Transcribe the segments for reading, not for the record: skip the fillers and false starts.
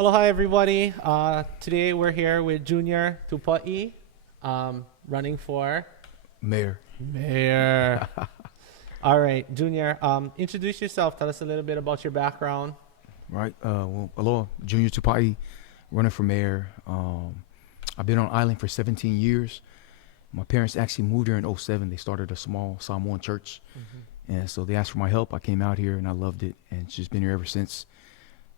Aloha, everybody. Today we're here with Junior Tupaʻi, running for Mayor. mayor. All right, Junior, introduce yourself. Tell us a little bit about your background. Right. Aloha, Junior Tupaʻi, running for mayor. I've been on island for 17 years. My parents actually moved here in '07. They started a small Samoan church. And so they asked for my help. I came out here and I loved it and just been here ever since.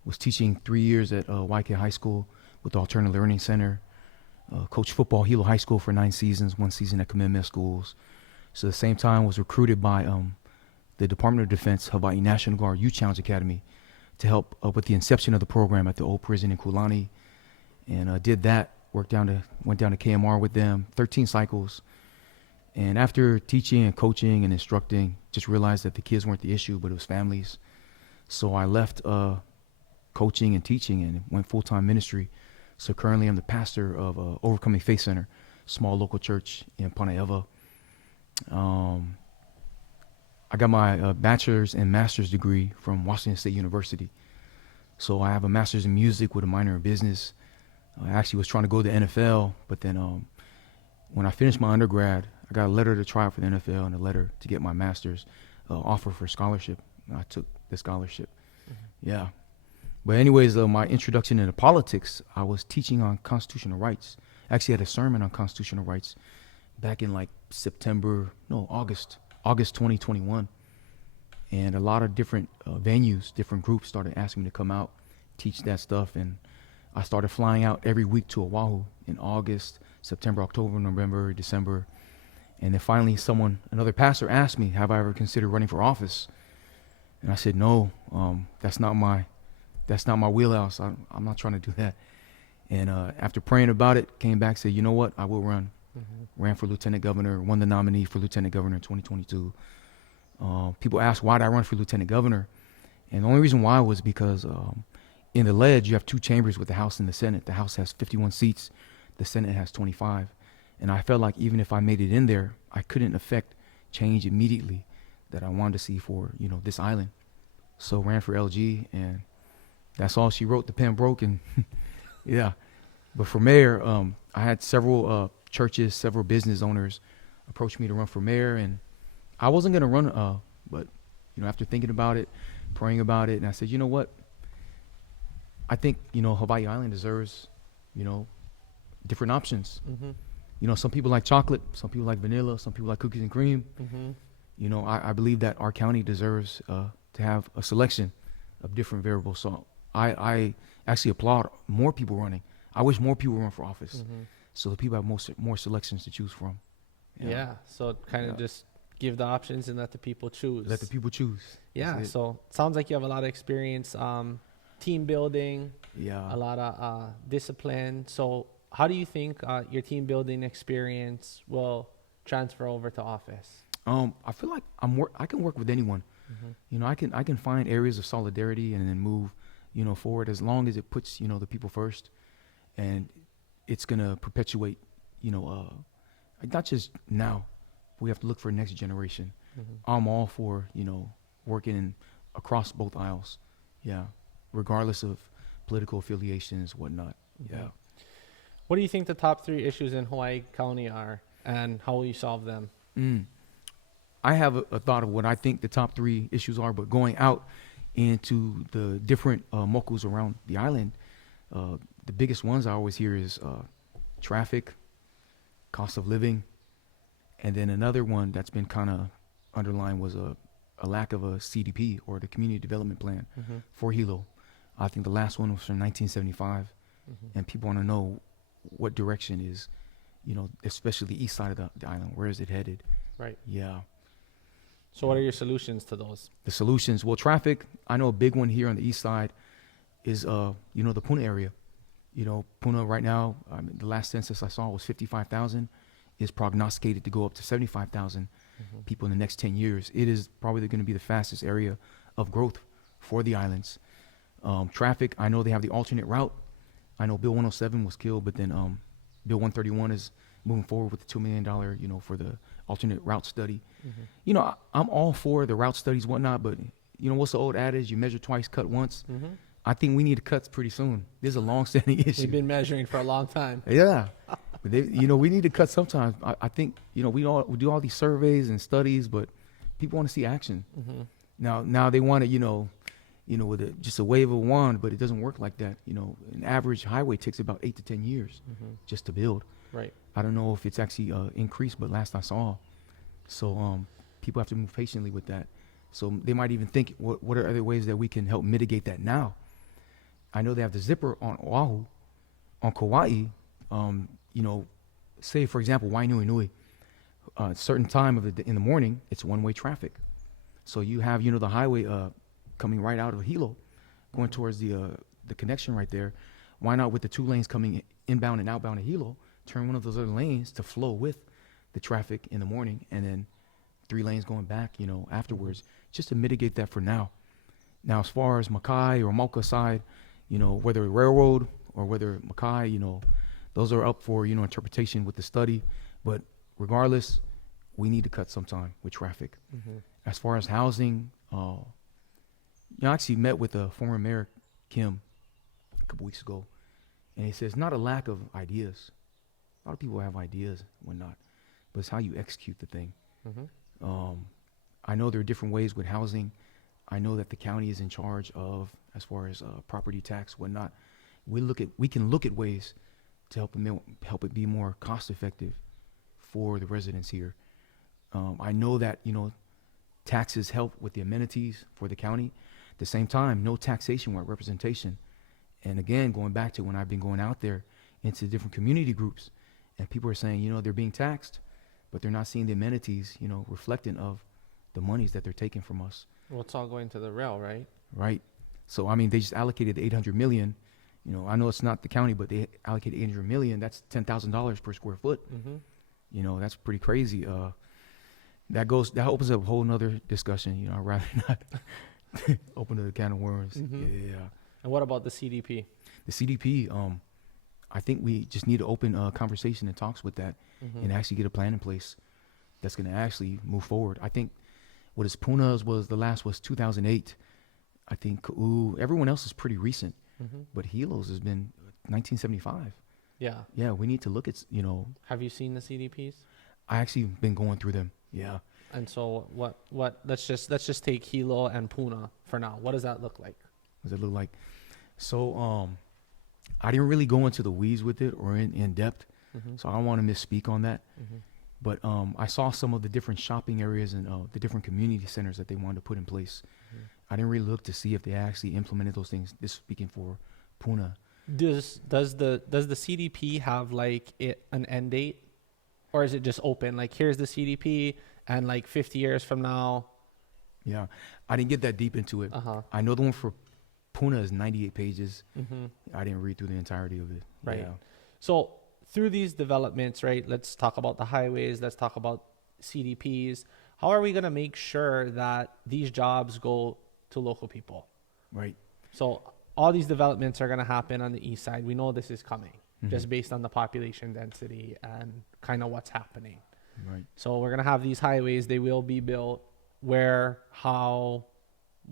Was teaching 3 years at Hawai'i High School with the Alternative Learning Center. Coached football Hilo High School for 9 seasons, 1 season at Kamehameha Schools. So at the same time was recruited by the Department of Defense Hawaii National Guard Youth Challenge Academy to help with the inception of the program at the old prison in Kulani. And did that, went down to KMR with them, 13 cycles. And after teaching and coaching and instructing, just realized that the kids weren't the issue, but it was families. So I left coaching and teaching and went full-time ministry. So currently I'm the pastor of Overcoming Faith Center, small local church in Panaeva. I got my bachelor's and master's degree from Washington State University. So I have a master's in music with a minor in business. I actually was trying to go to the NFL, but then when I finished my undergrad, I got a letter to try out for the NFL and a letter to get my master's offer for scholarship. I took the scholarship. Yeah. But anyways, my introduction into politics, I was teaching on constitutional rights. I actually had a sermon on constitutional rights back in like August 2021. And a lot of different venues, different groups started asking me to come out, teach that stuff. And I started flying out every week to Oahu in August, September, October, November, December. And then finally another pastor asked me, have I ever considered running for office? And I said, no, that's not my wheelhouse. I'm not trying to do that. And after praying about it, came back, said, you know what, I will run. Ran for lieutenant governor, won the nominee for lieutenant governor in 2022. People ask, why did I run for lieutenant governor? And the only reason why was because in the ledge, you have 2 chambers with the House and the Senate. The House has 51 seats. The Senate has 25. And I felt like even if I made it in there, I couldn't affect change immediately that I wanted to see for, this island. So ran for LG, and that's all she wrote. The pen broke, and yeah. But for mayor, I had several churches, several business owners approach me to run for mayor, and I wasn't going to run, but after thinking about it, praying about it, and I said, you know what? I think Hawaii Island deserves different options. Some people like chocolate, some people like vanilla, some people like cookies and cream. I believe that our county deserves to have a selection of different variables. So I actually applaud more people running. I wish more people run for office, so the people have more selections to choose from. Yeah. So kind of just give the options and let the people choose. Let the people choose. Yeah. So sounds like you have a lot of experience, team building. Yeah. A lot of discipline. So how do you think your team building experience will transfer over to office? I feel like I can work with anyone. I can find areas of solidarity and then move forward as long as it puts the people first, and it's gonna perpetuate not just now, but we have to look for next generation. I'm all for working across both aisles, regardless of political affiliations, whatnot. What do you think the top 3 issues in Hawaii County are, and how will you solve them? I have a thought of what I think the top 3 issues are, but going out into the different mokus around the island, the biggest ones I always hear is traffic, cost of living, and then another one that's been kind of underlined was a lack of a CDP, or the Community Development Plan for Hilo. I think the last one was from 1975, and people want to know what direction is, especially the east side of the island. Where is it headed? Right. Yeah. So what are your solutions to those? The solutions, well, traffic, I know a big one here on the east side is, the Puna area. Puna right now, the last census I saw was 55,000, is prognosticated to go up to 75,000 people in the next 10 years. It is probably going to be the fastest area of growth for the islands. Traffic, I know they have the alternate route. I know Bill 107 was killed, but then Bill 131 is moving forward with the $2 million, for the alternate route study. I'm all for the route studies, whatnot, but what's the old adage? You measure twice, cut once. I think we need to cut pretty soon. This is a long-standing issue. We've been measuring for a long time. Yeah. But we need to cut sometimes. I think, we do all these surveys and studies, but people want to see action. Now they want it, with just a wave of a wand, but it doesn't work like that. An average highway takes about 8 to 10 years just to build. Right. I don't know if it's actually increased, but last I saw. So people have to move patiently with that. So they might even think, what are other ways that we can help mitigate that now? I know they have the zipper on Oahu, on Kauai. Say for example, Wainui, certain time in the morning, it's one-way traffic. So you have the highway coming right out of Hilo, going towards the connection right there. Why not with the 2 lanes coming inbound and outbound of Hilo, turn one of those other lanes to flow with the traffic in the morning, and then 3 lanes going back, afterwards, just to mitigate that for now. Now, as far as Makai or Mauka side, whether railroad or whether Makai, those are up for, interpretation with the study. But regardless, we need to cut some time with traffic. As far as housing, I actually met with the former mayor, Kim, a couple weeks ago, and he says, not a lack of ideas. A lot of people have ideas and whatnot, but it's how you execute the thing. I know there are different ways with housing. I know that the county is in charge of, as far as property tax, whatnot. We can look at ways to help it be more cost effective for the residents here. I know that taxes help with the amenities for the county. At the same time, no taxation without representation. And again, going back to when I've been going out there into different community groups, and people are saying, they're being taxed, but they're not seeing the amenities, reflecting of the monies that they're taking from us. Well, it's all going to the rail, right? Right. So, I mean, they just allocated the $800 million. I know it's not the county, but they allocated $800 million. That's $10,000 per square foot. That's pretty crazy. That opens up a whole nother discussion. I'd rather not open to the can of worms. Yeah. And what about the CDP? The CDP, I think we just need to open a conversation and talks with that and actually get a plan in place that's going to actually move forward. I think what is Puna's was 2008. I think everyone else is pretty recent, but Hilo's has been 1975. Yeah. Yeah, we need to look at, Have you seen the CDPs? I actually been going through them. Yeah. And so what let's just take Hilo and Puna for now. What does that look like? What does it look like? So I didn't really go into the weeds with it or in depth, so I don't want to misspeak on that. But I saw some of the different shopping areas and the different community centers that they wanted to put in place. I didn't really look to see if they actually implemented those things. This speaking for Puna. Does the CDP have like an end date, or is it just open? Like, here's the CDP, and like 50 years from now. Yeah, I didn't get that deep into it. I know the one for Puna is 98 pages. I didn't read through the entirety of it. Right. Yeah. So through these developments, right, let's talk about the highways. Let's talk about CDPs. How are we going to make sure that these jobs go to local people? Right. So all these developments are going to happen on the east side. We know this is coming just based on the population density and kind of what's happening. Right. So we're going to have these highways. They will be built where, how,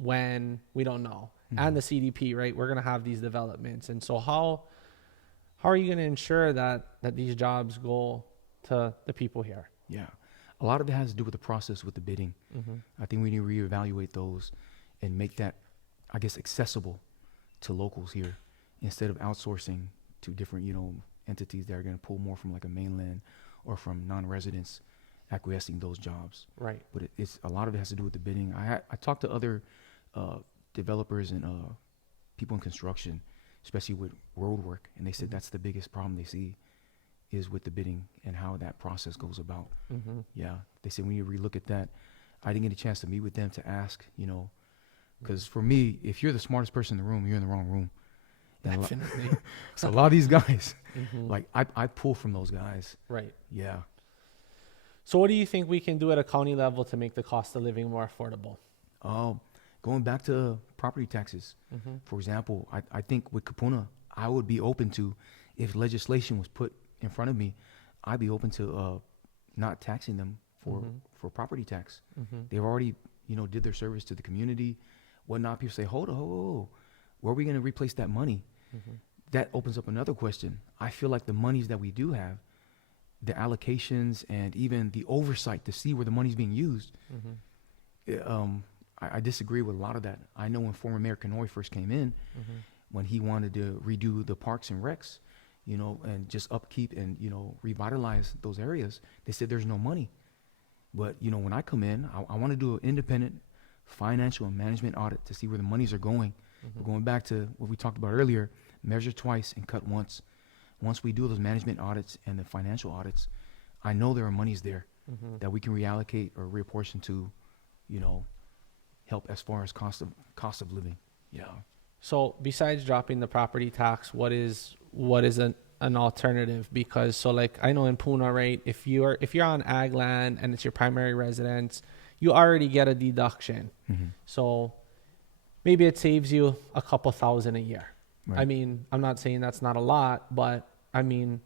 when, we don't know. And the CDP, right? We're going to have these developments. And so how are you going to ensure that these jobs go to the people here? Yeah. A lot of it has to do with the process with the bidding. I think we need to reevaluate those and make that, I guess, accessible to locals here instead of outsourcing to different, entities that are going to pull more from like a mainland or from non-residents acquiescing those jobs. Right. But it's a lot of it has to do with the bidding. I talked to other developers and people in construction, especially with road work, and they said that's the biggest problem they see is with the bidding and how that process goes about. Yeah, they said we need to relook at that. I didn't get a chance to meet with them to ask, because for me, if you're the smartest person in the room, you're in the wrong room. And Definitely. So a lot of these guys, like I pull from those guys. Right. Yeah. So what do you think we can do at a county level to make the cost of living more affordable? Going back to property taxes, for example, I think with Kapuna, I would be open to, if legislation was put in front of me, I'd be open to not taxing them for property tax. They've already, did their service to the community, whatnot. People say, hold on, Where are we going to replace that money? That opens up another question. I feel like the monies that we do have, the allocations and even the oversight to see where the money's being used, I disagree with a lot of that. I know when former Mayor Kanoe first came in, when he wanted to redo the parks and recs, you know, and just upkeep and, you know, revitalize those areas, they said there's no money. But, you know, when I come in, I want to do an independent financial and management audit to see where the monies are going. We're going back to what we talked about earlier, measure twice and cut once. Once we do those management audits and the financial audits, I know there are monies there that we can reallocate or reapportion to, you know, help as far as cost of living. Yeah. So besides dropping the property tax, what is an alternative? Because so like I know in Puna, right, if you're on ag land and it's your primary residence, you already get a deduction. So maybe it saves you a couple thousand a year. Right. I mean, I'm not saying that's not a lot, but I mean,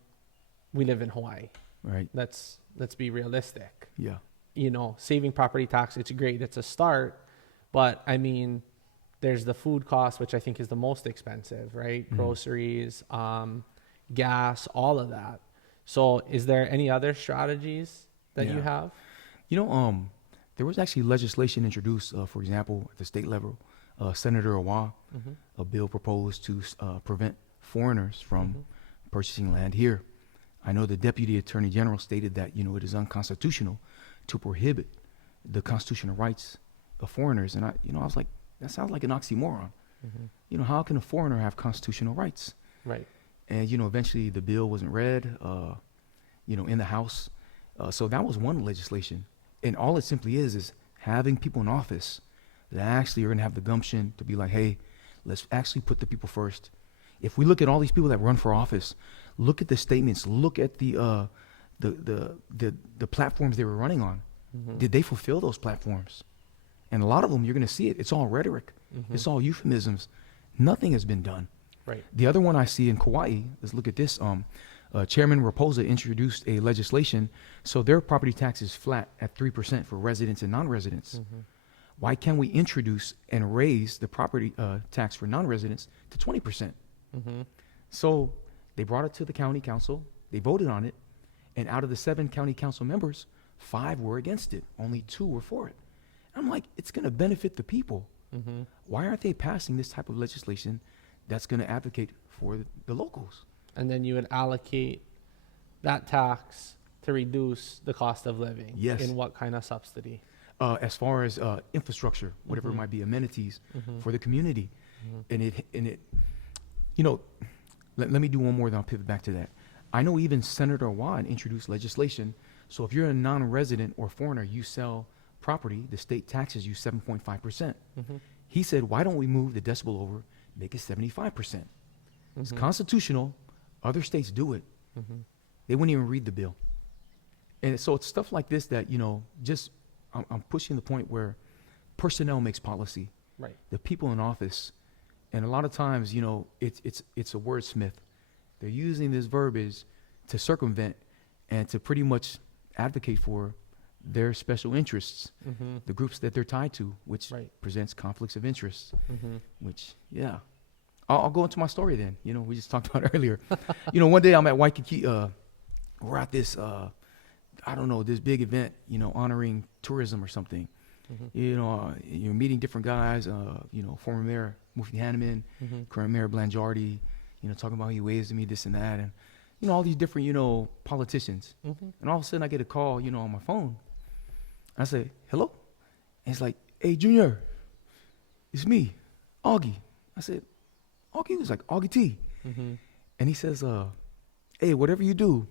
we live in Hawaii. Right. Let's be realistic. Yeah. You know, saving property tax, it's great. It's a start. But I mean, there's the food cost, which I think is the most expensive, right? Groceries, gas, all of that. So is there any other strategies that you have? You know, there was actually legislation introduced, for example, at the state level. Senator Awa, a bill proposed to prevent foreigners from purchasing land here. I know the Deputy Attorney General stated that, you know, it is unconstitutional to prohibit the constitutional rights of foreigners. And I was like, that sounds like an oxymoron. You know, how can a foreigner have constitutional rights? Right. And, you know, eventually the bill wasn't read, you know, in the House. So that was one legislation. And all it simply is having people in office that actually are going to have the gumption to be like, hey, let's actually put the people first. If we look at all these people that run for office, look at the statements, look at the platforms they were running on. Did they fulfill those platforms? And a lot of them, you're going to see it. It's all rhetoric. It's all euphemisms. Nothing has been done. Right. The other one I see in Kauai, let's look at this. Chairman Raposa introduced a legislation, so their property tax is flat at 3% for residents and non-residents. Why can't we introduce and raise the property tax for non-residents to 20%? So they brought it to the county council. They voted on it. And out of the 7 county council members, 5 were against it. Only 2 were for it. I'm like, it's going to benefit the people. Why aren't they passing this type of legislation that's going to advocate for the locals? And then you would allocate that tax to reduce the cost of living. Yes. In what kind of subsidy? As far as infrastructure, whatever it might be, amenities for the community. And it, you know, let me do one more, then I'll pivot back to that. I know even Senator Wan introduced legislation. So if you're a non-resident or foreigner, you sell property, the state taxes you 7.5%. He said, why don't we move the decibel over, make it 75%? It's constitutional. Other states do it. They wouldn't even read the bill. And so it's stuff like this that, you know, just I'm pushing the point where personnel makes policy. Right. The people in office. And a lot of times, you know, it's a wordsmith. They're using this verbiage to circumvent and to pretty much advocate for their special interests, the groups that they're tied to, which presents conflicts of interest, which, yeah. I'll go into my story then. You know, we just talked about earlier. You know, one day I'm at Waikiki. We're at this, I don't know, this big event, you know, honoring tourism or something. You know, you're meeting different guys, you know, former Mayor Mufi Hanneman, current Mayor Blangiardi, you know, talking about he waves to me, this and that. And, you know, all these different, you know, politicians. And all of a sudden I get a call, you know, on my phone. I say, hello? And it's like, hey, Junior, it's me, Augie. I said, Augie? Was like, Augie T. And he says, hey, whatever you do,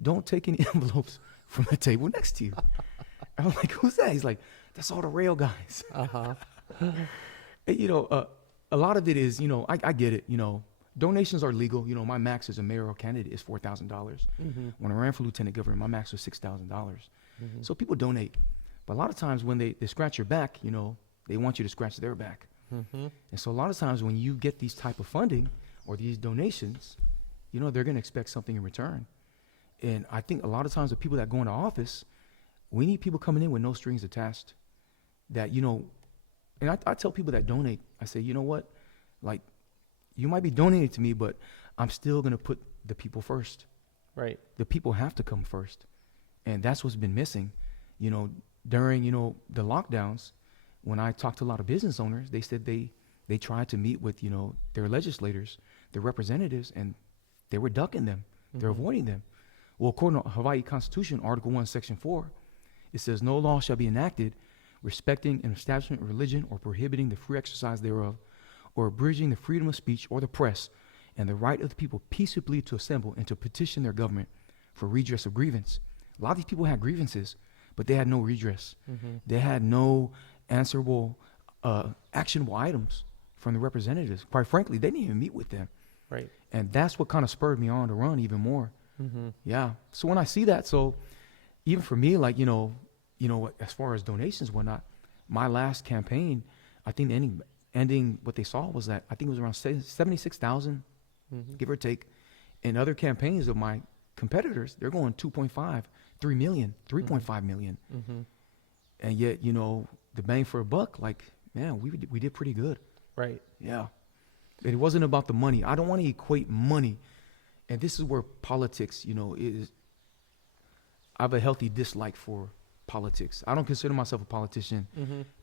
don't take any envelopes from the table next to you. I'm like, who's that? He's like, that's all the rail guys. And, you know, a lot of it is, you know, I get it, you know, donations are legal. You know, my max as a mayoral candidate is $4,000. When I ran for lieutenant governor, my max was $6,000. So people donate. But a lot of times when they scratch your back, you know, they want you to scratch their back. And so a lot of times when you get these type of funding or these donations, you know, they're going to expect something in return. And I think a lot of times the people that go into office, we need people coming in with no strings attached that, you know, and I tell people that donate, I say, you know what, Like, you might be donating to me, but I'm still going to put the people first. Right. The people have to come first. And that's what's been missing. You know, during, you know, the lockdowns, when I talked to a lot of business owners, they said they tried to meet with, you know, their legislators, their representatives, and they were ducking them. They're avoiding them. Well, according to Hawaii Constitution, Article 1, Section 4, it says, no law shall be enacted respecting an establishment of religion or prohibiting the free exercise thereof, or abridging the freedom of speech or the press, and the right of the people peaceably to assemble and to petition their government for redress of grievance. A lot of these people had grievances, but they had no redress. They had no answerable, actionable items from the representatives. Quite frankly, they didn't even meet with them. Right. And that's what kind of spurred me on to run even more. Yeah. So when I see that, so even for me, like, you know, as far as donations, whatnot, my last campaign, I think the ending what they saw was that I think it was around 76,000, give or take. In other campaigns of my competitors, they're going 2.5, 3 million, 3.5 million. And yet, you know, the bang for a buck, like, man, we did pretty good. Right. Yeah. It wasn't about the money. I don't want to equate money. And this is where politics, you know, is. I have a healthy dislike for politics. I don't consider myself a politician.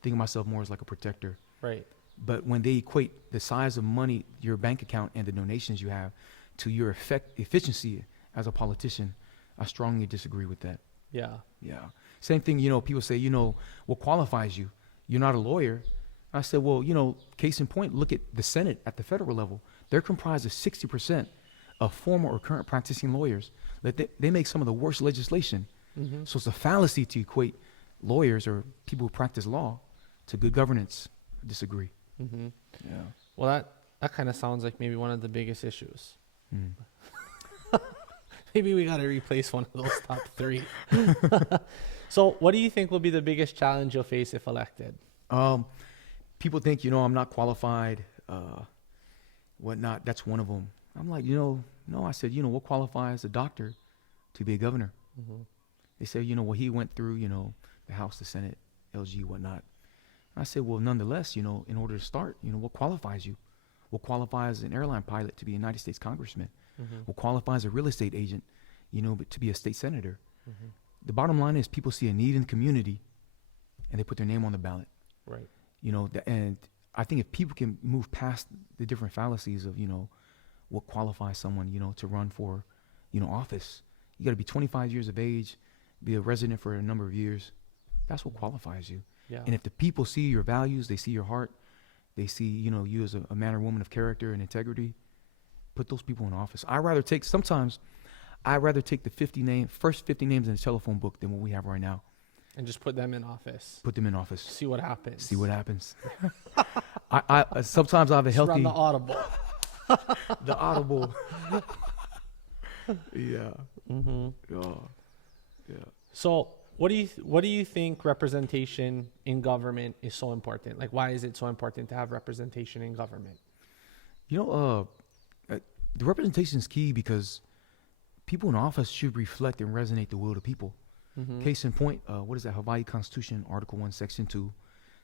Think of myself more as like a protector. Right. But when they equate the size of money, your bank account and the donations you have to your efficiency as a politician, I strongly disagree with that. Yeah. Yeah. Same thing, you know, people say, you know, what qualifies you? You're not a lawyer. I said, well, you know, case in point, look at the Senate at the federal level. They're comprised of 60% of former or current practicing lawyers. They make some of the worst legislation. So it's a fallacy to equate lawyers or people who practice law to good governance. I disagree. Yeah. Well, that kind of sounds like maybe one of the biggest issues. Maybe we got to replace one of those top 3. So what do you think will be the biggest challenge you'll face if elected? People think, you know, I'm not qualified, whatnot. That's one of them. I'm like, you know, no, I said, you know, what qualifies a doctor to be a governor? They say, you know, well, he went through, you know, the House, the Senate, LG, whatnot. I said, well, nonetheless, you know, in order to start, you know, what qualifies you? What qualifies an airline pilot to be a United States congressman? What qualifies a real estate agent, you know, to be a state senator? The bottom line is people see a need in the community and they put their name on the ballot. Right. You know, and I think if people can move past the different fallacies of, you know, what qualifies someone, you know, to run for, you know, office, you got to be 25 years of age, be a resident for a number of years. That's what qualifies you. Yeah. And if the people see your values, they see your heart, they see, you know, you as a man or woman of character and integrity, put those people in office. I'd rather take the first 50 names in the telephone book than what we have right now. And just put them in office. Put them in office. See what happens. See what happens. I sometimes I have a Just healthy. run the audible. The audible. Yeah. Oh, yeah. So what do you think representation in government is so important? Like, why is it so important to have representation in government? You know, the representation is key because people in office should reflect and resonate the will of the people. Case in point, what is that? Hawaii Constitution, Article 1, Section 2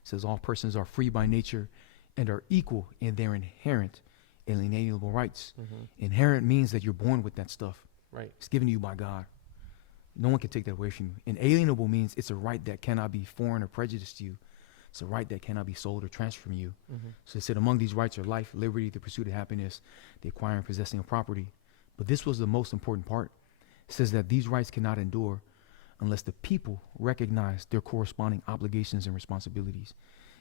says all persons are free by nature and are equal in their inherent inalienable rights. Inherent means that you're born with that stuff. Right. It's given to you by God. No one can take that away from you. Inalienable means it's a right that cannot be foreign or prejudiced to you. It's a right that cannot be sold or transferred from you. So it said among these rights are life, liberty, the pursuit of happiness, the acquiring and possessing of property. But this was the most important part. It says that these rights cannot endure unless the people recognize their corresponding obligations and responsibilities.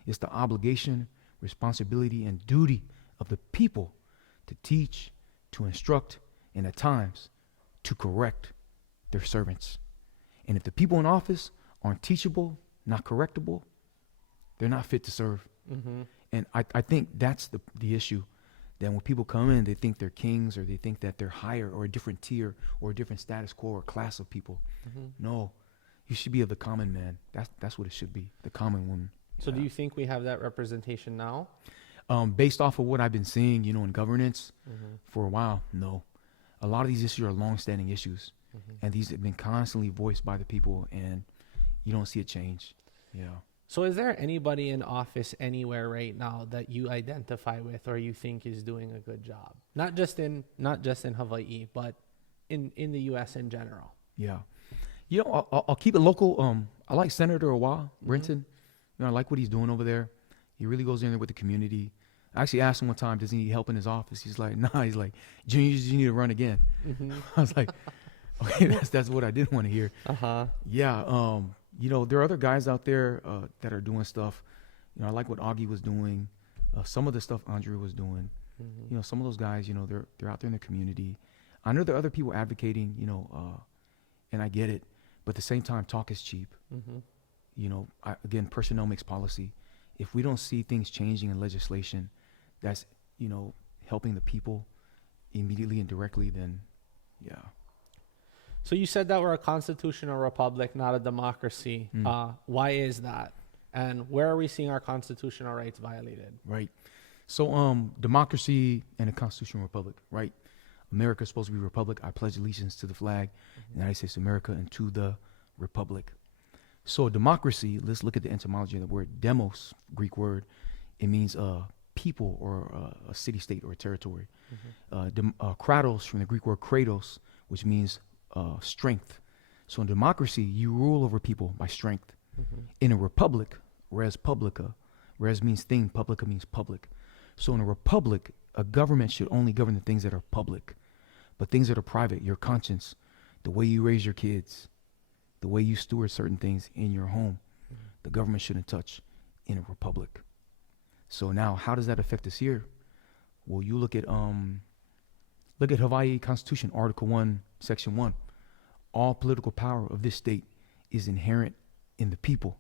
It's the obligation, responsibility, and duty of the people to teach, to instruct, and at times to correct their servants. And if the people in office aren't teachable, not correctable, they're not fit to serve. And I think that's the issue. That when people come in, they think they're kings or they think that they're higher or a different tier or a different status quo or class of people. No, you should be of the common man. That's what it should be, the common woman. So do you think we have that representation now? Based off of what I've been seeing, you know, in governance for a while, no. A lot of these issues are long-standing issues, and these have been constantly voiced by the people, and you don't see a change. Yeah. So is there anybody in office anywhere right now that you identify with or you think is doing a good job? Not just in Hawaii, but in the US in general. Yeah. You know, I'll keep it local. I like Senator Awa Brenton. You know, I like what he's doing over there. He really goes in there with the community. I actually asked him one time, does he need help in his office? He's like, nah. He's like, Junior, you need to run again. I was like, okay, that's what I didn't want to hear. Yeah. You know, there are other guys out there that are doing stuff. You know, I like what Augie was doing. Some of the stuff Andre was doing. You know, some of those guys, you know, they're out there in the community. I know there are other people advocating, you know, and I get it. But at the same time, talk is cheap. You know, again, personnel makes policy. If we don't see things changing in legislation that's, you know, helping the people immediately and directly, then, yeah. So you said that we're a constitutional republic, not a democracy. Why is that? And where are we seeing our constitutional rights violated? Right. So democracy and a constitutional republic, right? America is supposed to be a republic. I pledge allegiance to the flag, United States of America, and to the republic. So democracy, let's look at the etymology of the word demos, Greek word. It means people or a city, state, or a territory. Kratos, from the Greek word kratos, which means strength. So in democracy, you rule over people by strength. In a republic, res publica, res means thing, publica means public. So in a republic, a government should only govern the things that are public. But things that are private, your conscience, the way you raise your kids, the way you steward certain things in your home, the government shouldn't touch in a republic. So now, how does that affect us here? Well, you look at Hawaii Constitution, Article 1, Section 1. All political power of this state is inherent in the people,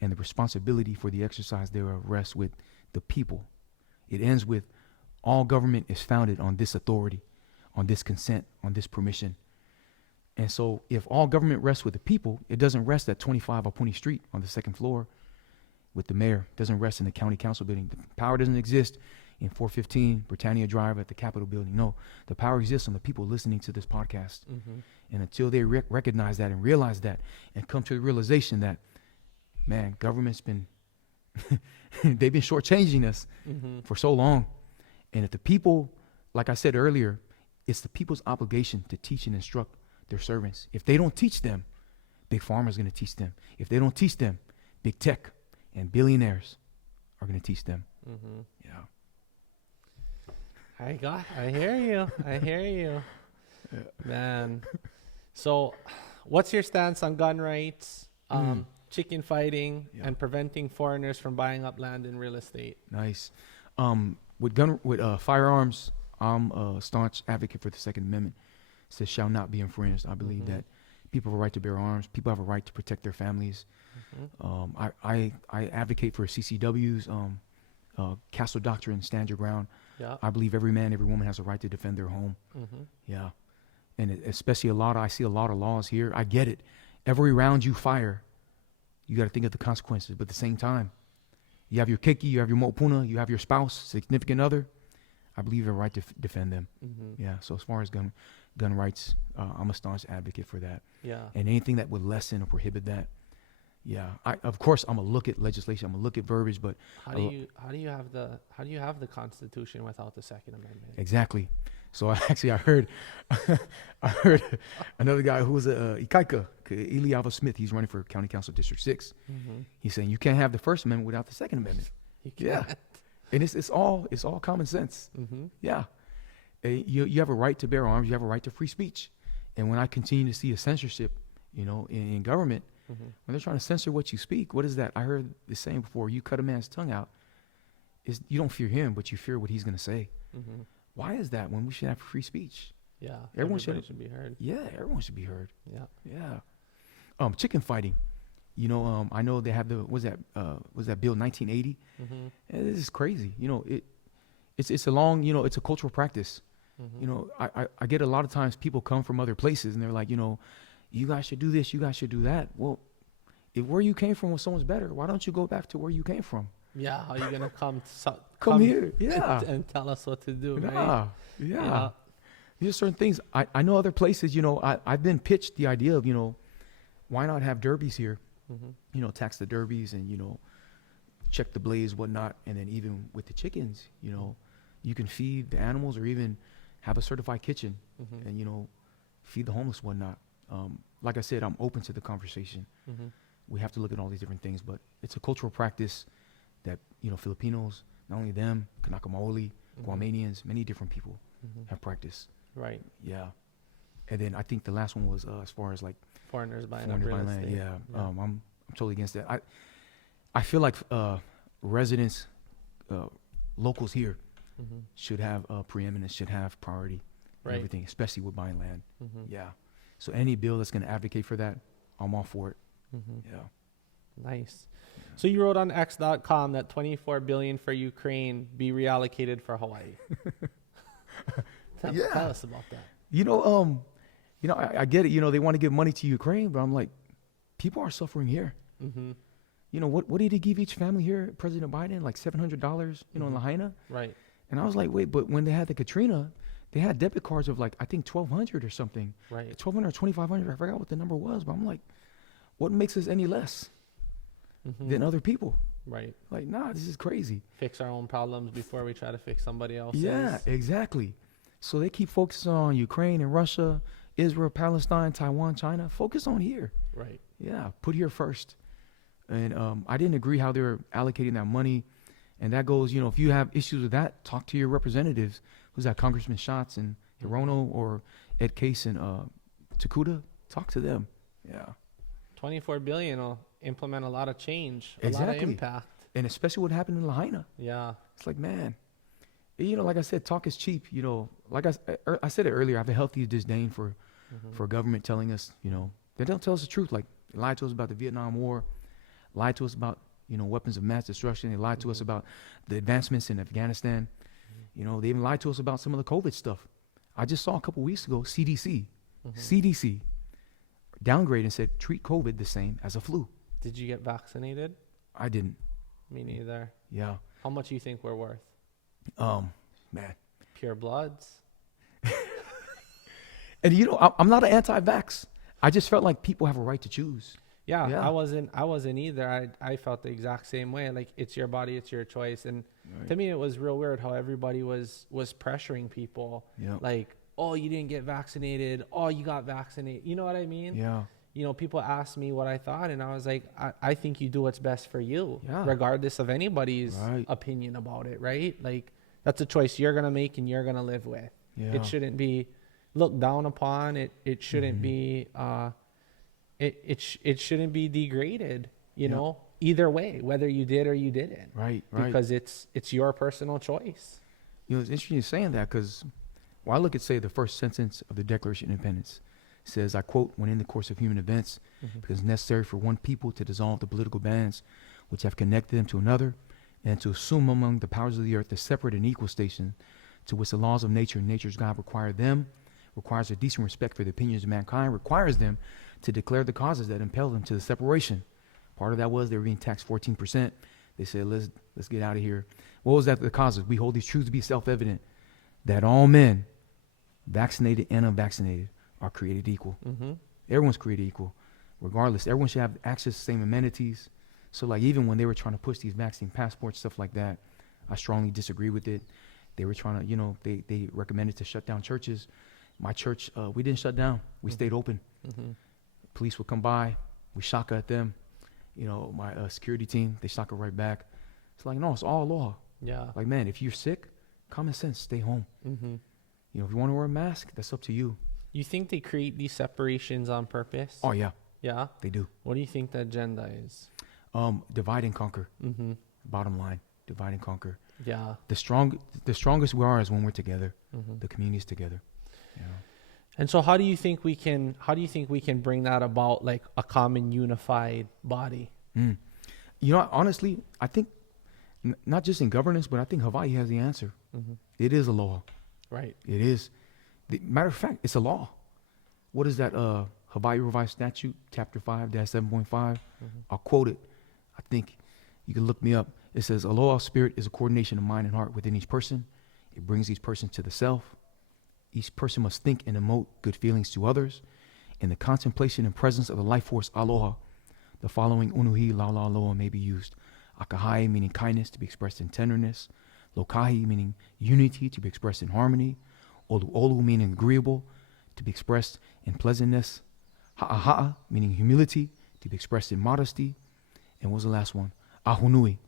and the responsibility for the exercise thereof rests with the people. It ends with, all government is founded on this authority, on this consent, on this permission. And so if all government rests with the people, it doesn't rest at 25 Apuni Street on the second floor with the mayor. It doesn't rest in the county council building. The power doesn't exist in 415 Britannia Drive at the Capitol building. No, the power exists on the people listening to this podcast. And until they recognize that and realize that and come to the realization that, man, government's been, they've been shortchanging us for so long. And if the people, like I said earlier, it's the people's obligation to teach and instruct their servants. If they don't teach them, Big Pharma is going to teach them. If they don't teach them, big tech and billionaires are going to teach them. Yeah. I hear you. I hear you. Man. So what's your stance on gun rights, chicken fighting, and preventing foreigners from buying up land and real estate? Nice. With firearms, I'm a staunch advocate for the Second Amendment. It says shall not be infringed. I believe that people have a right to bear arms. People have a right to protect their families. I advocate for CCW's Castle Doctrine, stand your ground. I believe every man, every woman has a right to defend their home. Yeah. And especially I see a lot of laws here. I get it. Every round you fire, you got to think of the consequences. But at the same time, you have your keiki, you have your mopuna, you have your spouse, significant other. I believe you have a right to defend them. Yeah. So as far as gun rights, I'm a staunch advocate for that. Yeah. And anything that would lessen or prohibit that. Yeah. Of course, I'm gonna look at legislation. I'm gonna look at verbiage, but how do you have the Constitution without the Second Amendment? Exactly. So I heard another guy who was a Ikaika, Eliava Smith. He's running for County Council District 6. He's saying you can't have the First Amendment without the Second Amendment. You can't. Yeah. And it's all common sense. Yeah. You have a right to bear arms. You have a right to free speech. And when I continue to see a censorship, in government, when they're trying to censor what you speak, what is that? I heard the saying before: you cut a man's tongue out, you don't fear him, but you fear what he's going to say. Why is that when we should have free speech? Yeah, everyone should be heard. Yeah, everyone should be heard. Yeah. Chicken fighting. I know they have was that Bill 1980? This is crazy. It's a long, it's a cultural practice. I get a lot of times people come from other places and they're like, you guys should do this, you guys should do that. Well, if where you came from was someone's better, why don't you go back to where you came from? Yeah, how are you gonna come here? Yeah, and tell us what to do, right? Yeah. These are certain things. I know other places. I've been pitched the idea of why not have derbies here? you know, tax the derbies and, you know, check the blades, whatnot. And then even with the chickens, you know, you can feed the animals or even have a certified kitchen and, you know, feed the homeless, whatnot. Like I said, I'm open to the conversation. We have to look at all these different things, but it's a cultural practice that, you know, Filipinos, not only them, Kanaka Maoli, Guamanians, many different people have practiced. Right. Yeah. And then I think the last one was as far as like Foreigners buying up real land. estate. Yeah. I'm totally against that. I feel like residents, locals here should have preeminence, should have priority in everything, especially with buying land. Yeah. So any bill that's going to advocate for that, I'm all for it. Yeah. Nice. So you wrote on X.com that $24 billion for Ukraine be reallocated for Hawaii. Tell us about that. You know, I get it. You know, they want to give money to Ukraine, but I'm like, people are suffering here. You know, what did he give each family here, President Biden? Like $700, you know, in Lahaina? Right. And I was like, wait, but when they had the Katrina, they had debit cards of like, I think 1,200 or something. Right. 1,200 or 2,500. I forgot what the number was, but I'm like, what makes us any less than other people? Right. Like, nah, this is crazy. Fix our own problems before we try to fix somebody else's. Yeah, exactly. So they keep focusing on Ukraine and Russia, Israel, Palestine, Taiwan, China. Focus on here. Right. Yeah, put here first. And I didn't agree how they were allocating that money. And that goes, you know, if you have issues with that, talk to your representatives. Who's that? Congressman Schatz and Hirono or Ed Case and Takuda. Talk to them. Yeah. $24 billion will implement a lot of change, a Exactly. lot of impact. And especially what happened in Lahaina. Yeah. It's like, man, you know, like I said, talk is cheap. You know, like I said it earlier, I have a healthy disdain for government telling us, you know, they don't tell us the truth. Like, they lied to us about the Vietnam War, lied to us about, you know, weapons of mass destruction. They lied to us about the advancements in Afghanistan. You know, they even lied to us about some of the COVID stuff. I just saw a couple weeks ago, CDC downgraded and said, treat COVID the same as a flu. Did you get vaccinated? I didn't. Me neither. Yeah. How much do you think we're worth? Man. Pure bloods? And, you know, I'm not an anti-vax. I just felt like people have a right to choose. Yeah. I wasn't either. I felt the exact same way. Like, it's your body, it's your choice. And to me, it was real weird how everybody was pressuring people. Yeah. Like, oh, you didn't get vaccinated. Oh, you got vaccinated. You know what I mean? Yeah. You know, people asked me what I thought, and I was like, I think you do what's best for you, Yeah. regardless of anybody's opinion about it, right? Like, that's a choice you're going to make and you're going to live with. Yeah. It shouldn't be looked down upon. It shouldn't be, it shouldn't be degraded, you know, either way, whether you did or you didn't. Right. Because it's your personal choice. You know, it's interesting you're saying that because when I look at, say, the first sentence of the Declaration of Independence, it says, I quote, when in the course of human events, because it's necessary for one people to dissolve the political bands which have connected them to another, and to assume among the powers of the earth the separate and equal station to which the laws of nature and nature's God require them, requires a decent respect for the opinions of mankind, requires them to declare the causes that impel them to the separation. Part of that was they were being taxed 14%. They said, let's get out of here. What was that? The causes? We hold these truths to be self-evident, that all men, vaccinated and unvaccinated, are created equal. Everyone's created equal. Regardless, everyone should have access to the same amenities. So, like, even when they were trying to push these vaccine passports, stuff like that, I strongly disagree with it. They were trying to, you know, they recommended to shut down churches. My church, we didn't shut down. We stayed open. Police would come by. We shaka at them. You know, my security team, they shaka right back. It's like, no, it's all law. Yeah. Like, man, if you're sick, common sense, stay home. You know, if you want to wear a mask, that's up to you. You think they create these separations on purpose? Oh, yeah. Yeah? They do. What do you think the agenda is? Divide and conquer. Bottom line, divide and conquer. Yeah. The strongest we are is when we're together. The community's together. Yeah. And so how do you think we can bring that about, like a common unified body? You know, honestly, I think not just in governance, but I think Hawaii has the answer. It is Aloha. Right. It is. Matter of fact, it's a law. What is that? Hawaii Revised Statute, Chapter 5-7.5. I'll quote it. I think you can look me up. It says, Aloha spirit is a coordination of mind and heart within each person. It brings each person to the self. Each person must think and emote good feelings to others. In the contemplation and presence of the life force Aloha, The following unuhi laula loa may be used. Akahai, meaning kindness, to be expressed in tenderness. Lokahi, meaning unity, to be expressed in harmony. Olu olu, meaning agreeable, to be expressed in pleasantness. Ha'aha'a, meaning humility, to be expressed in modesty. And what was the last one? Ahunui,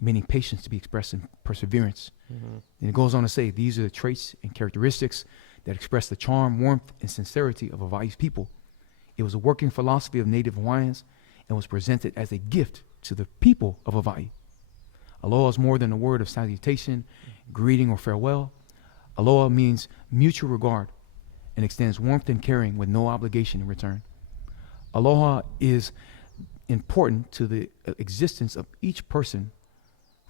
meaning patience, to be expressed in perseverance. And it goes on to say, these are the traits and characteristics that express the charm, warmth, and sincerity of Hawaii's people. It was a working philosophy of native Hawaiians and was presented as a gift to the people of Hawaii. Aloha is more than a word of salutation, greeting, or farewell. Aloha means mutual regard and extends warmth and caring with no obligation in return. Aloha is important to the existence of each person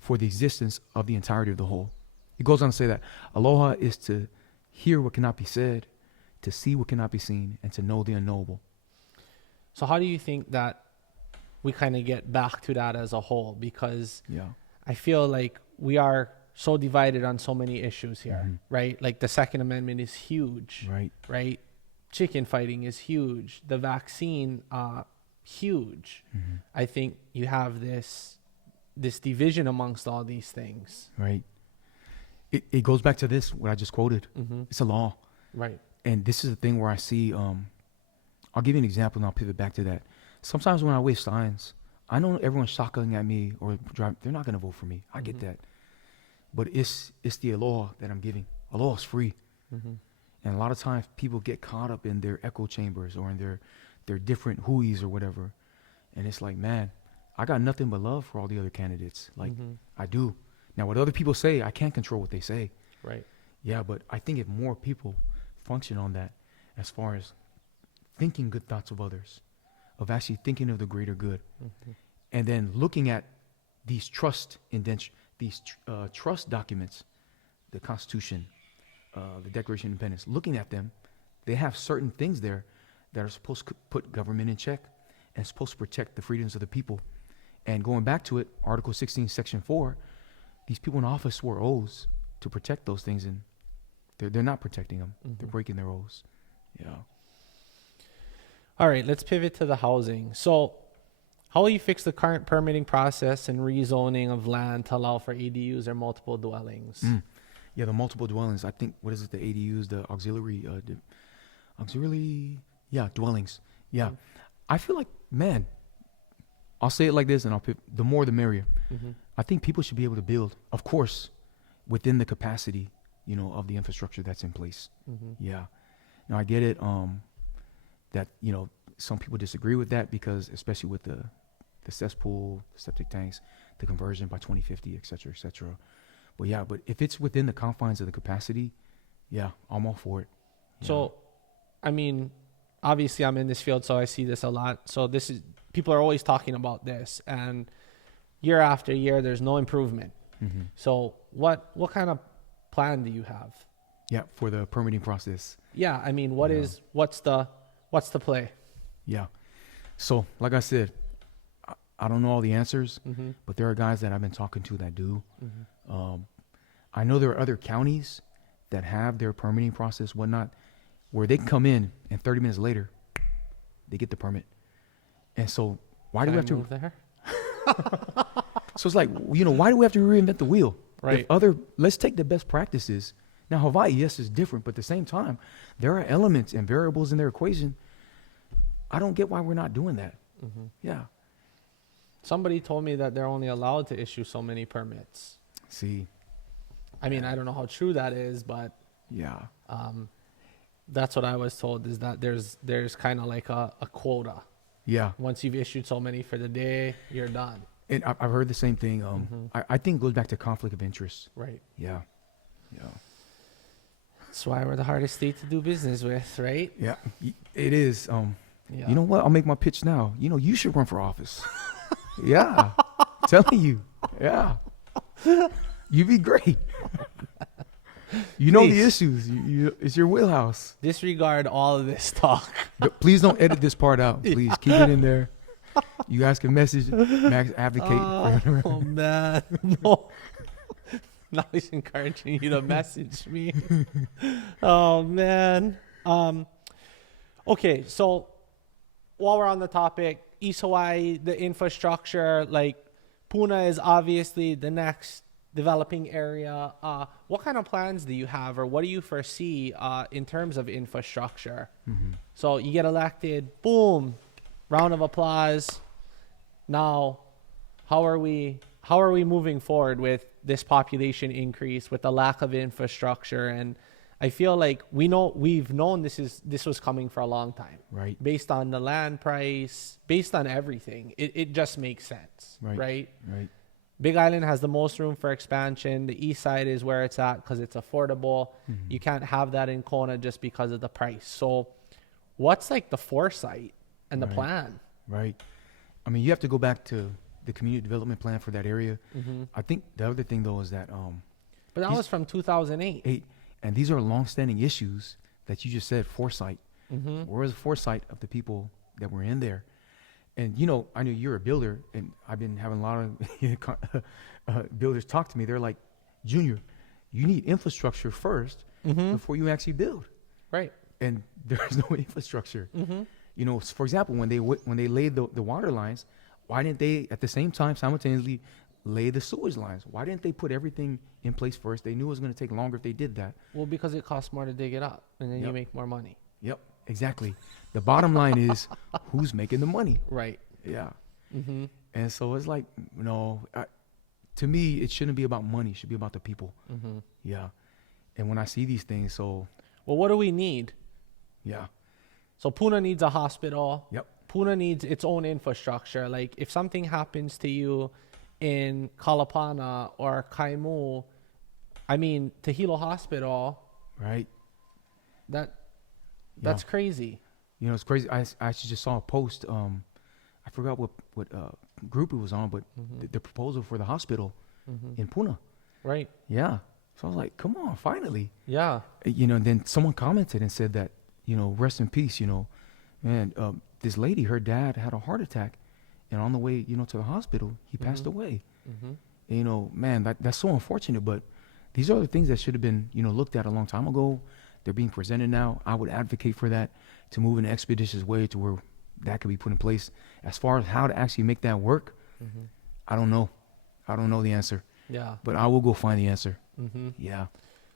for the existence of the entirety of the whole. It goes on to say that aloha is to hear what cannot be said, to see what cannot be seen, and to know the unknowable. So how do you think that we kind of get back to that as a whole? Because I feel like we are so divided on so many issues here, right? Like the Second Amendment is huge, right? Chicken fighting is huge. The vaccine, huge. I think you have this division amongst all these things. Right. It goes back to this, what I just quoted. It's a law. Right. And this is the thing where I see, I'll give you an example and I'll pivot back to that. Sometimes when I wave signs, I know everyone's shotgunning at me or they're not going to vote for me. I get that. But it's the aloha that I'm giving. Aloha is free. And a lot of times people get caught up in their echo chambers or in their different huis or whatever. And it's like, man, I got nothing but love for all the other candidates. Like, I do. Now, what other people say, I can't control what they say. Right. Yeah, but I think if more people function on that as far as thinking good thoughts of others, of actually thinking of the greater good, and then looking at these trust documents, the Constitution, the Declaration of Independence, looking at them, they have certain things there that are supposed to put government in check and supposed to protect the freedoms of the people. And going back to it, Article 16, Section 4, these people in office swore oaths to protect those things, and they're not protecting them. They're breaking their oaths. Yeah. All right, let's pivot to the housing. So how will you fix the current permitting process and rezoning of land to allow for ADUs or multiple dwellings? Yeah, the multiple dwellings. I think, what is it, the ADUs, the auxiliary dwellings. Yeah. I feel like, man, I'll say it like this, and the more the merrier. I think people should be able to build, of course, within the capacity, of the infrastructure that's in place. Yeah. Now, I get it, that, some people disagree with that because, especially with the cesspool, septic tanks, the conversion by 2050, et cetera, et cetera. But if it's within the confines of the capacity, I'm all for it. So, I mean, obviously I'm in this field, so I see this a lot. So people are always talking about this, and year after year, there's no improvement. So what kind of plan do you have? Yeah, for the permitting process. Yeah, I mean, what's the play? Yeah. So, like I said, I don't know all the answers, but there are guys that I've been talking to that do. I know there are other counties that have their permitting process, whatnot, where they come in and 30 minutes later, they get the permit. And so, why do we have to move there? So it's like, why do we have to reinvent the wheel? Right. Let's take the best practices. Now, Hawaii, yes, is different, but at the same time, there are elements and variables in their equation. I don't get why we're not doing that. Yeah. Somebody told me that they're only allowed to issue so many permits. See. I mean, I don't know how true that is, but that's what I was told, is that there's kind of like a quota. Yeah. Once you've issued so many for the day, you're done. And I've heard the same thing. I think it goes back to conflict of interest. Right. Yeah. That's why we're the hardest state to do business with, right? Yeah, it is. You know what? I'll make my pitch now. You should run for office. Yeah. Telling you. Yeah. You'd be great. Know the issues. It's your wheelhouse. Disregard all of this talk. Please don't edit this part out. Please keep it in there. You guys can message Max Advocate. Oh, man. No. Now he's encouraging you to message me. Oh, man. Okay, so while we're on the topic, East Hawaii, the infrastructure, like Puna is obviously the next developing area. What kind of plans do you have, or what do you foresee in terms of infrastructure? So you get elected, boom, round of applause. Now, how are we moving forward with this population increase, with the lack of infrastructure? And I feel like we've known this was coming for a long time, Right. based on the land price, based on everything. It just makes sense, right? Right. Big Island has the most room for expansion. The east side is where it's at because it's affordable. You can't have that in Kona just because of the price. So what's like the foresight and the plan? Right. I mean, you have to go back to the community development plan for that area. I think the other thing though is that But that was from 2008. and these are long-standing issues that you just said, foresight. Where was the foresight of the people that were in there? And you know, I know you're a builder, and I've been having a lot of builders talk to me. They're like, Junior, you need infrastructure first before you actually build. Right. And there's no infrastructure. You know, for example, when they laid the water lines, why didn't they at the same time simultaneously lay the sewage lines? Why didn't they put everything in place first? They knew it was going to take longer if they did that. Well, because it costs more to dig it up, and then you Yep. make more money. Yep, exactly. The bottom line is who's making the money. Right. Yeah. And so it's like, to me, it shouldn't be about money. It should be about the people. Yeah. And when I see these things, so. Well, what do we need? Yeah. So Puna needs a hospital. Yep. Puna needs its own infrastructure. Like if something happens to you in Kalapana or Kaimu, I mean, Tahilo Hospital, Right. that's crazy. You know, it's crazy. I actually just saw a post. I forgot what group it was on, but the proposal for the hospital in Puna. Right. Yeah. So I was like, come on, finally. Yeah. You know, and then someone commented and said that, you know, rest in peace, you know, man, this lady, her dad had a heart attack, and on the way, you know, to the hospital, he passed away. And, you know, man, that's so unfortunate, but these are the things that should have been, you know, looked at a long time ago. They're being presented now. I would advocate for that, to move in an expeditious way to where that could be put in place. As far as how to actually make that work, I don't know. I don't know the answer. Yeah. But I will go find the answer. Yeah.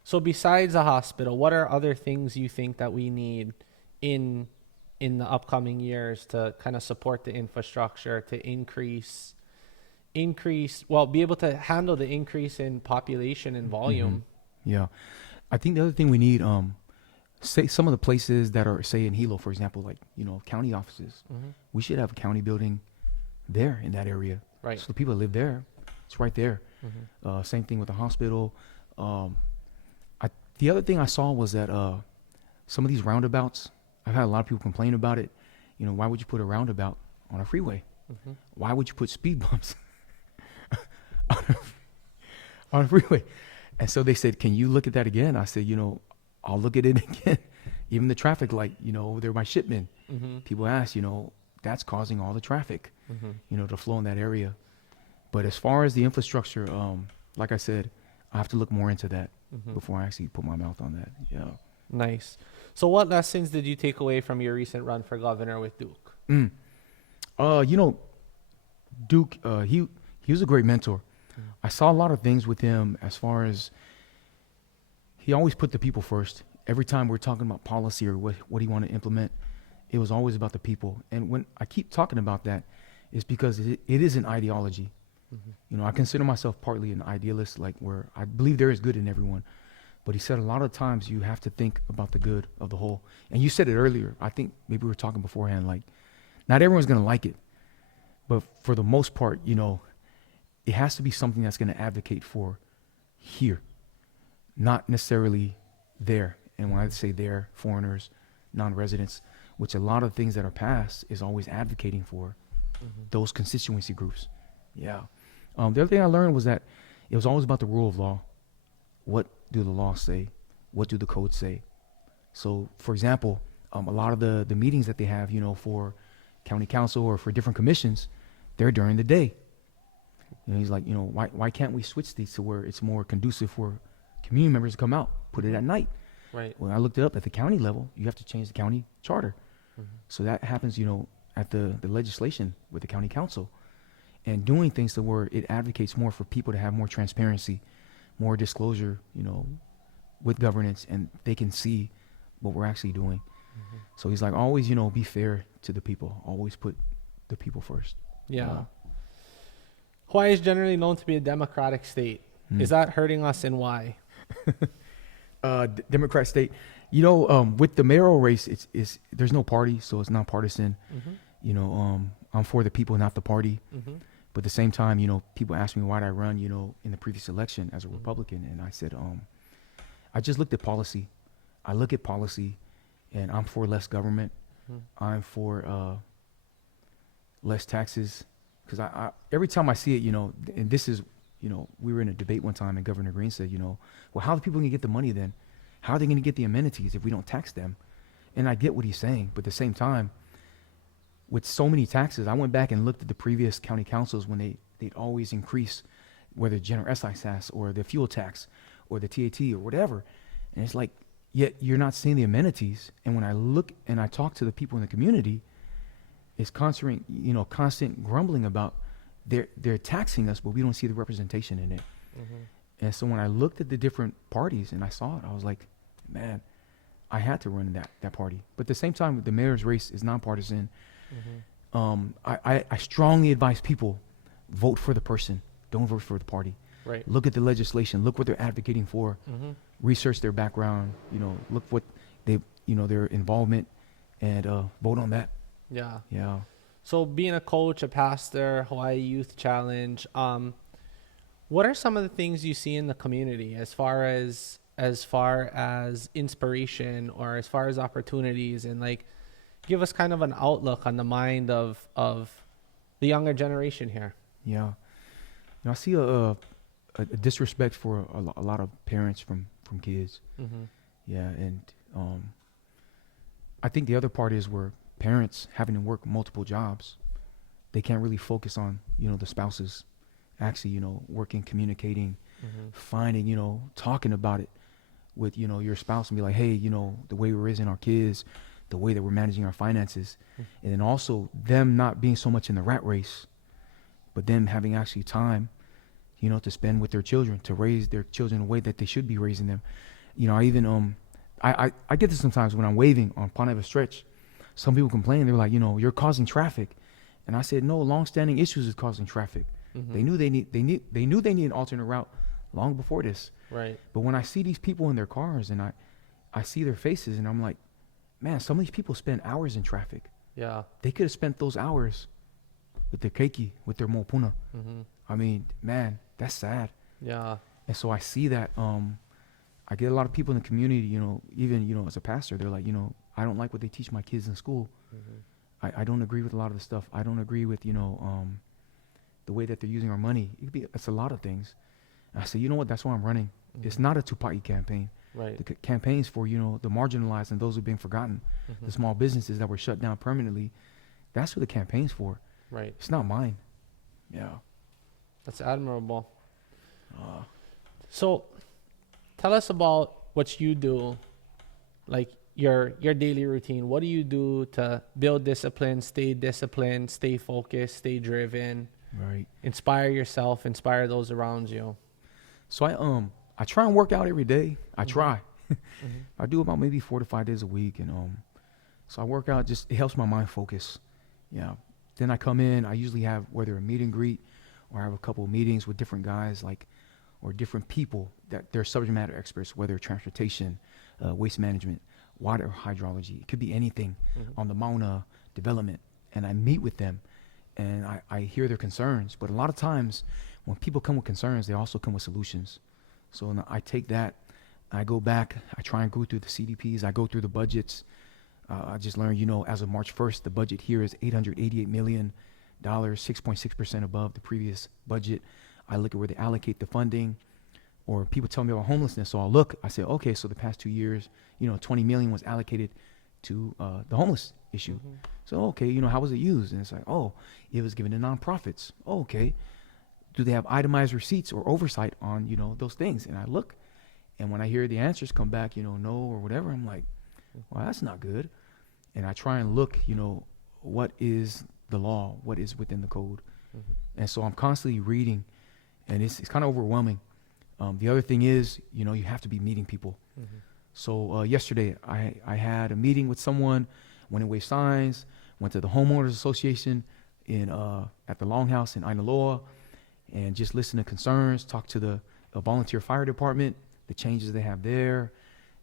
So besides a hospital, what are other things you think that we need in the upcoming years to kind of support the infrastructure, to increase, well, be able to handle the increase in population and volume? Yeah. I think the other thing we need, say some of the places that are, say in Hilo, for example, like, you know, county offices, we should have a county building there in that area. Right. So the people that live there, it's right there. Same thing with the hospital. The other thing I saw was that some of these roundabouts, I've had a lot of people complain about it. You know, why would you put a roundabout on a freeway? Why would you put speed bumps on a freeway? And so they said, can you look at that again? I said, you know, I'll look at it again. Even the traffic light, you know, over there by Shipman. People ask, you know, that's causing all the traffic, you know, to flow in that area. But as far as the infrastructure, like I said, I have to look more into that before I actually put my mouth on that. Yeah. Nice. So what lessons did you take away from your recent run for governor with Duke? You know, Duke, he was a great mentor. I saw a lot of things with him as far as he always put the people first. Every time we're talking about policy or what he wanted to implement, it was always about the people. And when I keep talking about that, it's because it is an ideology. You know, I consider myself partly an idealist, like where I believe there is good in everyone. But he said a lot of times you have to think about the good of the whole. And you said it earlier. I think maybe we were talking beforehand, like not everyone's going to like it. But for the most part, you know, it has to be something that's going to advocate for here, not necessarily there. And when I say there, foreigners, non-residents, which a lot of things that are passed is always advocating for those constituency groups. Yeah. The other thing I learned was that it was always about the rule of law. What do the laws say? What do the codes say? So, for example, a lot of the meetings that they have, you know, for county council or for different commissions, they're during the day. You know, he's like, you know, why can't we switch these to where it's more conducive for community members to come out, put it at night? Right. When I looked it up at the county level, you have to change the county charter. So that happens, you know, at the legislation with the county council and doing things to where it advocates more for people to have more transparency, more disclosure, with governance, and they can see what we're actually doing. So he's like, always, be fair to the people. Always put the people first. Yeah. Hawaii is generally known to be a democratic state. Is that hurting us, and why? Democrat state. With the mayoral race, it's there's no party, so it's not partisan. I'm for the people, not the party. But at the same time, people ask me why did I run, in the previous election as a Republican, and I said, I just looked at policy. I look at policy, and I'm for less government. I'm for less taxes, because I every time I see it, and this is, we were in a debate one time, and Governor Green said, well, how are the people going to get the money then? How are they going to get the amenities if we don't tax them? And I get what he's saying, but at the same time, with so many taxes, I went back and looked at the previous county councils when they'd always increase, whether general excise tax or the fuel tax or the TAT or whatever. And it's like, yet you're not seeing the amenities. And when I look and I talk to the people in the community, it's constant grumbling about they're taxing us, but we don't see the representation in it. And so when I looked at the different parties and I saw it, I was like, man, I had to run that party. But at the same time, the mayor's race is nonpartisan. I strongly advise people, vote for the person. Don't vote for the party. Right. Look at the legislation. Look what they're advocating for. Research their background. Look what their involvement, and vote on that. Yeah. Yeah. So being a coach, a pastor, Hawaii Youth Challenge, what are some of the things you see in the community as far as inspiration or as far as opportunities, and give us kind of an outlook on the mind of the younger generation here? Yeah. I see a disrespect for a lot of parents from kids. Yeah. And I think the other part is where parents having to work multiple jobs, they can't really focus on, the spouses actually, working, communicating, finding, talking about it with, your spouse, and be like, hey, the way we're raising our kids, the way that we're managing our finances, and then also them not being so much in the rat race, but them having actually time, to spend with their children, to raise their children the way that they should be raising them. I even, I get this sometimes when I'm waving on Puna Stretch. Some people complain, they're like, you're causing traffic. And I said, no, long-standing issues is causing traffic. They knew they need an alternate route long before this. Right. But when I see these people in their cars and I see their faces, and I'm like, man, some of these people spend hours in traffic. Yeah. They could have spent those hours with their keiki, with their mopuna. I mean, man, that's sad. Yeah. And so I see that. I get a lot of people in the community, even, as a pastor, they're like, I don't like what they teach my kids in school. I don't agree with a lot of the stuff. I don't agree with, the way that they're using our money. It's a lot of things. And I say, you know what? That's why I'm running. It's not a Tupaʻi campaign. Right. The campaigns for, the marginalized and those who've been forgotten, the small businesses that were shut down permanently. That's what the campaign's for. Right. It's not mine. Yeah. That's admirable. So tell us about what you do, like your daily routine. What do you do to build discipline, stay focused, stay driven, right? Inspire yourself, inspire those around you. So I try and work out every day. I try. I do about maybe 4 to 5 days a week, and so I work out. Just it helps my mind focus. Yeah. Then I come in. I usually have whether a meet and greet or I have a couple of meetings with different guys, or different people that they're subject matter experts, whether transportation, waste management, water hydrology. It could be anything on the Mauna development, and I meet with them, and I hear their concerns. But a lot of times, when people come with concerns, they also come with solutions. So I take that, I go back, I try and go through the CDPs, I go through the budgets. I just learned, as of March 1st, the budget here is $888 million, 6.6% above the previous budget. I look at where they allocate the funding, or people tell me about homelessness. So I'll look, I say, okay, so the past 2 years, 20 million was allocated to the homeless issue. So, okay, how was it used? And it's like, oh, it was given to nonprofits. Oh, okay. Do they have itemized receipts or oversight on, those things? And I look, and when I hear the answers come back, no or whatever, I'm like, well, that's not good. And I try and look, what is the law, what is within the code. Mm-hmm. And so I'm constantly reading, and it's kind of overwhelming. The other thing is, you know, you have to be meeting people. Mm-hmm. So yesterday I had a meeting with someone, went and waved signs, went to the homeowners association in at the Longhouse in Aloha, and just listened to concerns, talked to the volunteer fire department, the changes they have there,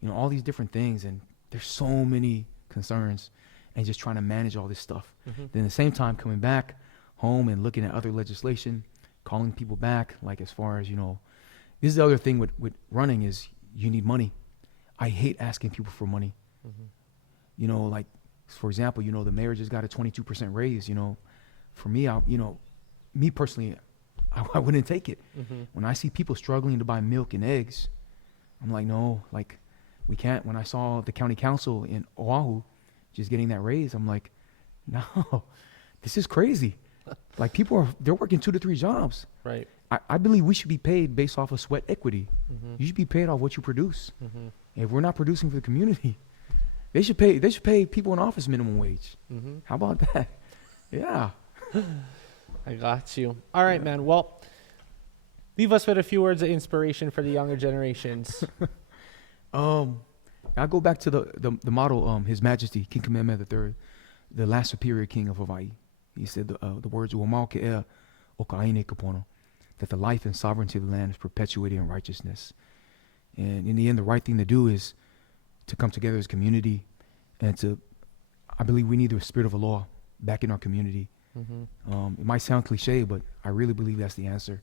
you know, all these different things. And there's so many concerns, and just trying to manage all this stuff. Mm-hmm. Then at the same time coming back home and looking at other legislation, calling people back, like as far as, you know, this is the other thing with running is you need money. I hate asking people for money. Mm-hmm. You know, like, for example, you know, the mayor just got a 22% raise. You know, for me, me personally, I wouldn't take it. Mm-hmm. When I see people struggling to buy milk and eggs, I'm like, no, like, we can't. When I saw the county council in Oahu just getting that raise, I'm like, no, this is crazy. Like, they're working 2 to 3 jobs. Right. I believe we should be paid based off of sweat equity. Mm-hmm. You should be paid off what you produce. Mm-hmm. If we're not producing for the community, they should pay people in office minimum wage. Mm-hmm. How about that? Yeah. I got you. All right, man. Well, leave us with a few words of inspiration for the younger generations. I'll go back to the model, His Majesty, King Kamehameha III, the last superior king of Hawaii. He said the words, "Wamau ke'ea o ka'aine kapono," that the life and sovereignty of the land is perpetuated in righteousness. And in the end, the right thing to do is to come together as a community, and I believe we need the spirit of Aloha back in our community. Mm-hmm. It might sound cliche, but I really believe that's the answer.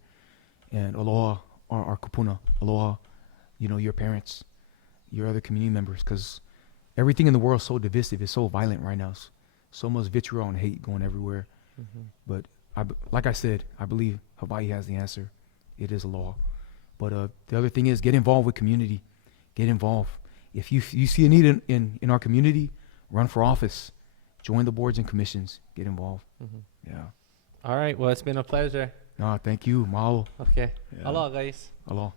And Aloha, our kupuna, Aloha, you know, your parents, your other community members, because everything in the world is so divisive, it's so violent right now. So much vitriol and hate going everywhere. Mm-hmm. But like I said, I believe Hawaii has the answer. It is Aloha. But the other thing is, get involved with community. Get involved. If you see a need in our community, run for office. Join the boards and commissions. Get involved. Mm-hmm. Yeah. All right. Well, it's been a pleasure. No, thank you. Mahalo. Okay. Yeah. Aloha, guys. Aloha.